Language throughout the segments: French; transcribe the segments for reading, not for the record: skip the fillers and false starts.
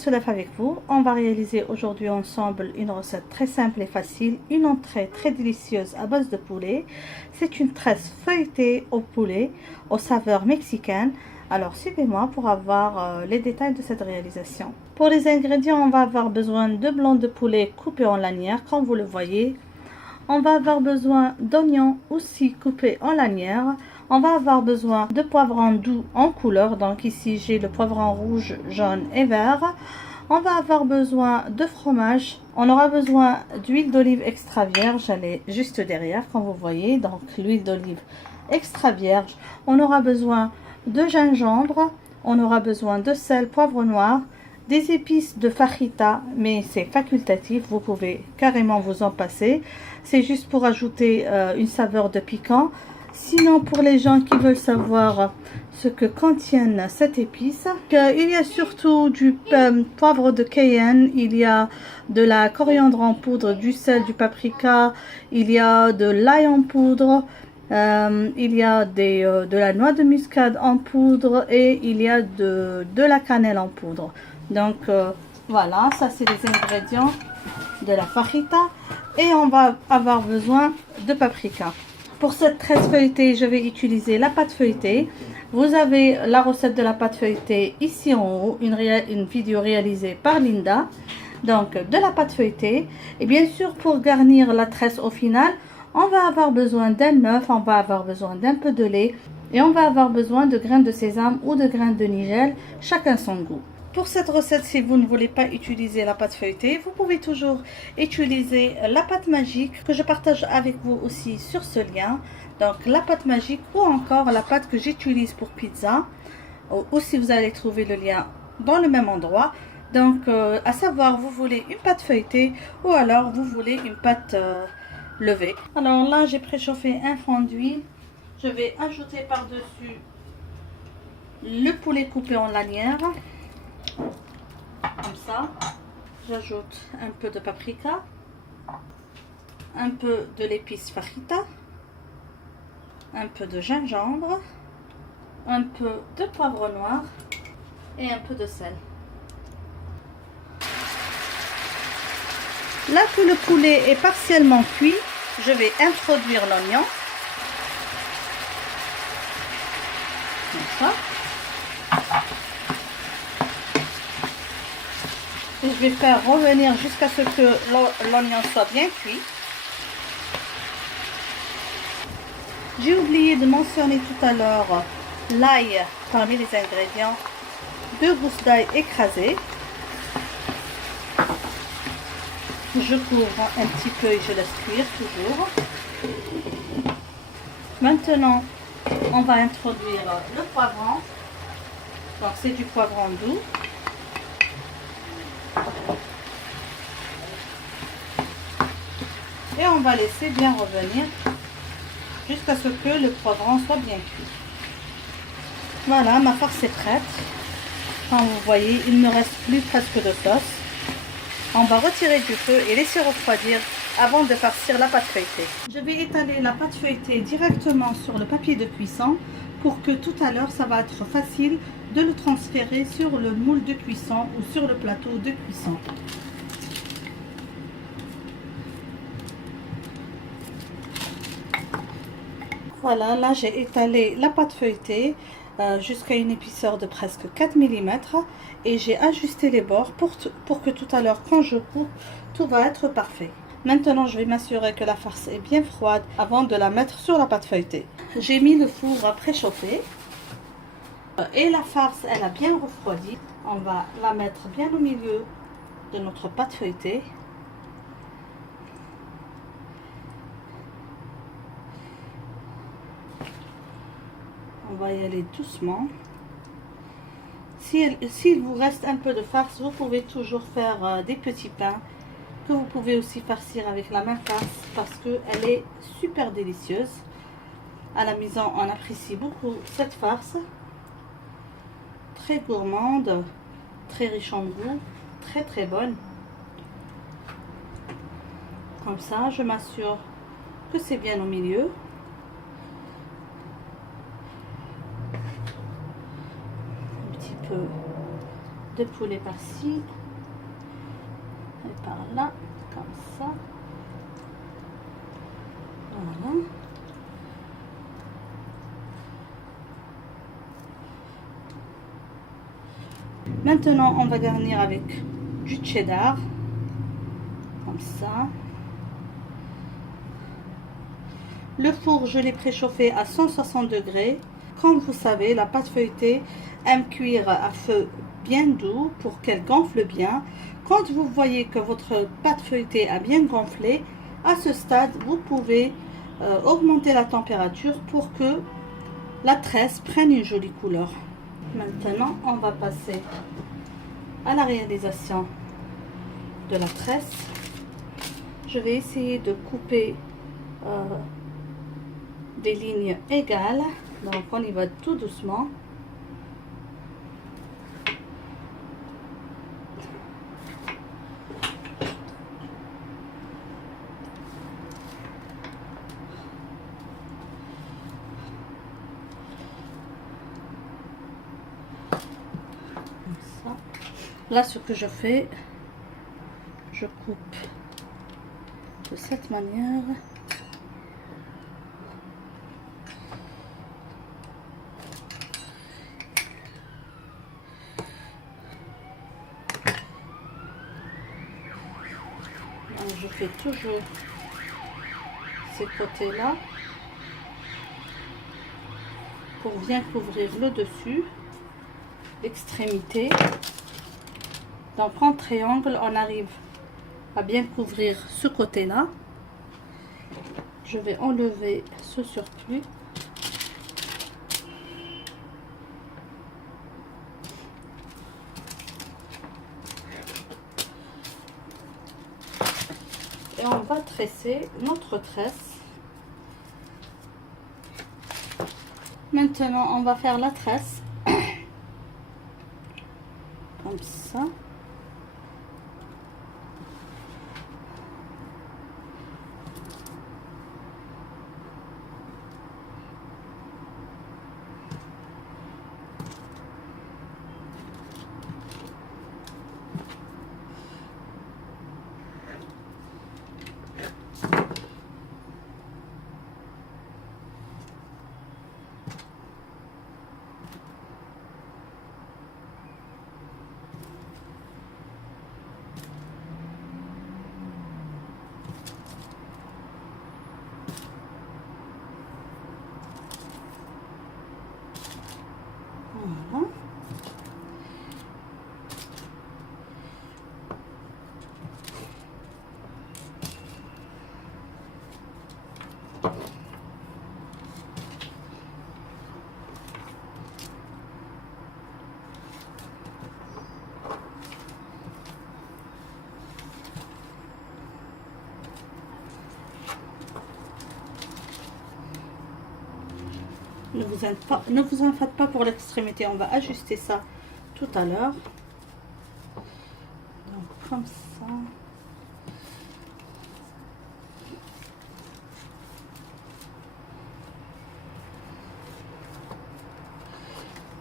Soulef avec vous. On va réaliser aujourd'hui ensemble une recette très simple et facile, une entrée très délicieuse à base de poulet. C'est une tresse feuilletée au poulet aux saveurs mexicaines. Alors suivez-moi pour avoir les détails de cette réalisation. Pour les ingrédients, on va avoir besoin de blanc de poulet coupé en lanières comme vous le voyez. On va avoir besoin d'oignons aussi coupés en lanières. On va avoir besoin de poivrons doux en couleur. Donc ici j'ai le poivron rouge, jaune et vert. On va avoir besoin de fromage. On aura besoin d'huile d'olive extra vierge. Elle est juste derrière comme vous voyez. Donc l'huile d'olive extra vierge. On aura besoin de gingembre. On aura besoin de sel, poivre noir. Des épices de fajita, mais c'est facultatif, vous pouvez carrément vous en passer. C'est juste pour ajouter une saveur de piquant. Sinon, pour les gens qui veulent savoir ce que contiennent cette épice, il y a surtout du poivre de Cayenne, il y a de la coriandre en poudre, du sel, du paprika, il y a de l'ail en poudre. Il y a de la noix de muscade en poudre et il y a de la cannelle en poudre. Donc voilà, ça c'est les ingrédients de la fajita et on va avoir besoin de paprika. Pour cette tresse feuilletée, je vais utiliser la pâte feuilletée. Vous avez la recette de la pâte feuilletée ici en haut, une vidéo réalisée par Linda. Donc de la pâte feuilletée et bien sûr pour garnir la tresse au final, on va avoir besoin d'un œuf, on va avoir besoin d'un peu de lait et on va avoir besoin de graines de sésame ou de graines de nigel, chacun son goût. Pour cette recette, si vous ne voulez pas utiliser la pâte feuilletée, vous pouvez toujours utiliser la pâte magique que je partage avec vous aussi sur ce lien. Donc la pâte magique ou encore la pâte que j'utilise pour pizza. Aussi vous allez trouver le lien dans le même endroit. Donc à savoir, vous voulez une pâte feuilletée ou alors vous voulez une pâte levée. Alors là, j'ai préchauffé un fond d'huile. Je vais ajouter par-dessus le poulet coupé en lanières. Comme ça, j'ajoute un peu de paprika, un peu de l'épice fajita, un peu de gingembre, un peu de poivre noir et un peu de sel. Là que le poulet est partiellement cuit, je vais introduire l'oignon. Comme ça. Et je vais faire revenir jusqu'à ce que l'oignon soit bien cuit. J'ai oublié de mentionner tout à l'heure l'ail parmi les ingrédients. 2 gousses d'ail écrasées. Je couvre un petit peu et je laisse cuire toujours. Maintenant, on va introduire le poivron. Donc c'est du poivron doux. Et on va laisser bien revenir jusqu'à ce que le poivron soit bien cuit. Voilà, ma farce est prête. Comme vous voyez, il ne me reste plus presque de sauce. On va retirer du feu et laisser refroidir avant de farcir la pâte feuilletée. Je vais étaler la pâte feuilletée directement sur le papier de cuisson pour que tout à l'heure, ça va être facile de le transférer sur le moule de cuisson ou sur le plateau de cuisson. Voilà, là j'ai étalé la pâte feuilletée jusqu'à une épaisseur de presque 4 mm et j'ai ajusté les bords pour que tout à l'heure quand je coupe, tout va être parfait. Maintenant, je vais m'assurer que la farce est bien froide avant de la mettre sur la pâte feuilletée. J'ai mis le four à préchauffer et la farce, elle a bien refroidi. On va la mettre bien au milieu de notre pâte feuilletée. On va y aller doucement. S'il vous reste un peu de farce, vous pouvez toujours faire des petits pains que vous pouvez aussi farcir avec la même farce parce qu'elle est super délicieuse. À la maison, on apprécie beaucoup cette farce. Très gourmande, très riche en goût, très bonne. Comme ça, je m'assure que c'est bien au milieu. de poulet par-ci et par là, comme ça. Voilà. Maintenant, on va garnir avec du cheddar, comme ça. Le four, je l'ai préchauffé à 160 degrés. Comme vous savez, la pâte feuilletée aime cuire à feu bien doux pour qu'elle gonfle bien. Quand vous voyez que votre pâte feuilletée a bien gonflé, à ce stade, vous pouvez augmenter la température pour que la tresse prenne une jolie couleur. Maintenant, on va passer à la réalisation de la tresse. Je vais essayer de couper des lignes égales, donc on y va tout doucement. Comme ça. Là, ce que je fais, je coupe de cette manière. Je fais toujours ces côtés-là pour bien couvrir le dessus, l'extrémité. Donc en triangle, on arrive à bien couvrir ce côté-là. Je vais enlever ce surplus. Et on va tresser notre tresse. Maintenant, on va faire la tresse. Comme ça. Voilà. Ne vous en faites pas pour l'extrémité, on va ajuster ça tout à l'heure. Donc comme ça.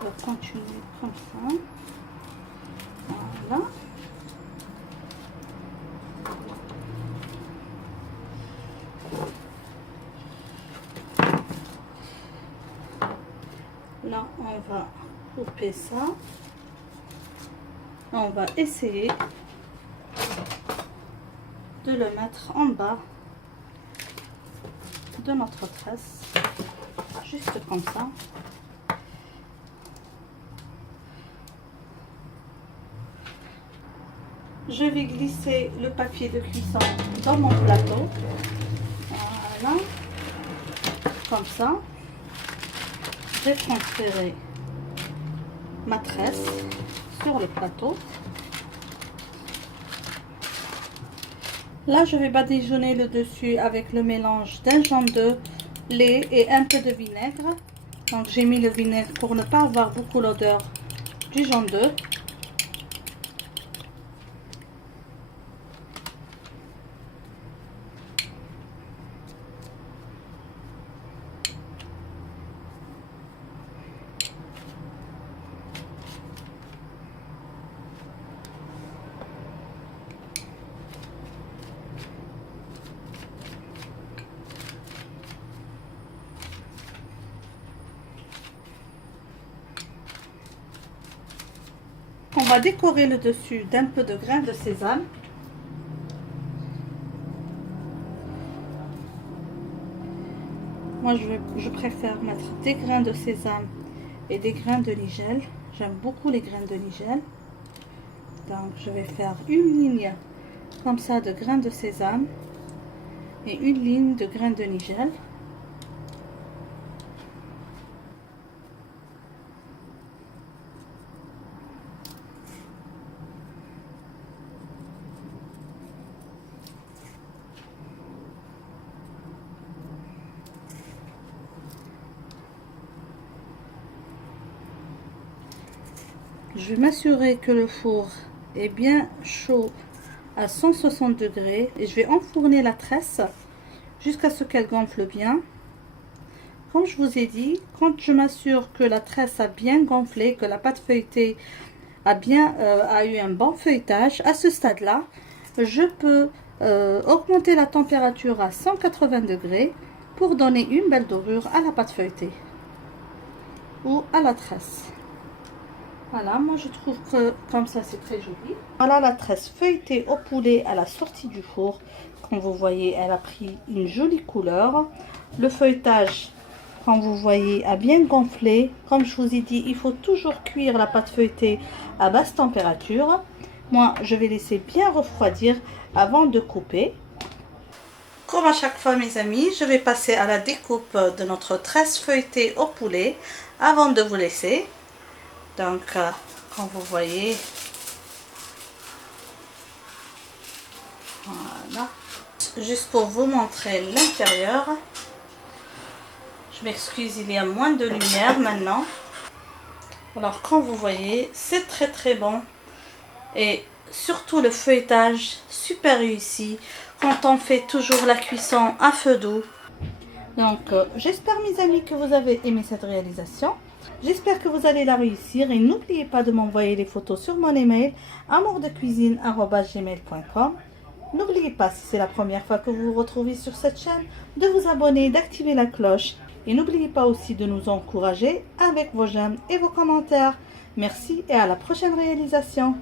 On va continuer comme ça. Voilà. Là, on va couper ça. On va essayer de le mettre en bas de notre tresse, juste comme ça. Je vais glisser le papier de cuisson dans mon plateau. Voilà, comme ça. Je vais transférer ma tresse sur le plateau. Là, je vais badigeonner le dessus avec le mélange d'un jaune d'œuf, lait et un peu de vinaigre. Donc, j'ai mis le vinaigre pour ne pas avoir beaucoup l'odeur du jaune d'œuf. va décorer le dessus d'un peu de grains de sésame. Moi, je préfère mettre des grains de sésame et des grains de nigel. J'aime beaucoup les grains de nigel. Donc, je vais faire une ligne comme ça de grains de sésame et une ligne de grains de nigel. Je vais m'assurer que le four est bien chaud à 160 degrés et je vais enfourner la tresse jusqu'à ce qu'elle gonfle bien. Comme je vous ai dit, quand je m'assure que la tresse a bien gonflé, que la pâte feuilletée a eu un bon feuilletage, à ce stade-là, je peux augmenter la température à 180 degrés pour donner une belle dorure à la pâte feuilletée ou à la tresse. Voilà, moi je trouve que comme ça c'est très joli. Voilà la tresse feuilletée au poulet à la sortie du four. Comme vous voyez, elle a pris une jolie couleur. Le feuilletage, comme vous voyez, a bien gonflé. Comme je vous ai dit, il faut toujours cuire la pâte feuilletée à basse température. Moi, je vais laisser bien refroidir avant de couper. Comme à chaque fois, mes amis, je vais passer à la découpe de notre tresse feuilletée au poulet avant de vous laisser. Donc, comme vous voyez, voilà, juste pour vous montrer l'intérieur. Je m'excuse, il y a moins de lumière maintenant. Alors, comme vous voyez, c'est très très bon. Et surtout le feuilletage, super réussi. Quand on fait toujours la cuisson à feu doux. Donc, j'espère mes amis que vous avez aimé cette réalisation. J'espère que vous allez la réussir et n'oubliez pas de m'envoyer les photos sur mon email amourdecuisine@gmail.com. N'oubliez pas, si c'est la première fois que vous vous retrouvez sur cette chaîne, de vous abonner, d'activer la cloche. Et n'oubliez pas aussi de nous encourager avec vos j'aime et vos commentaires. Merci et à la prochaine réalisation.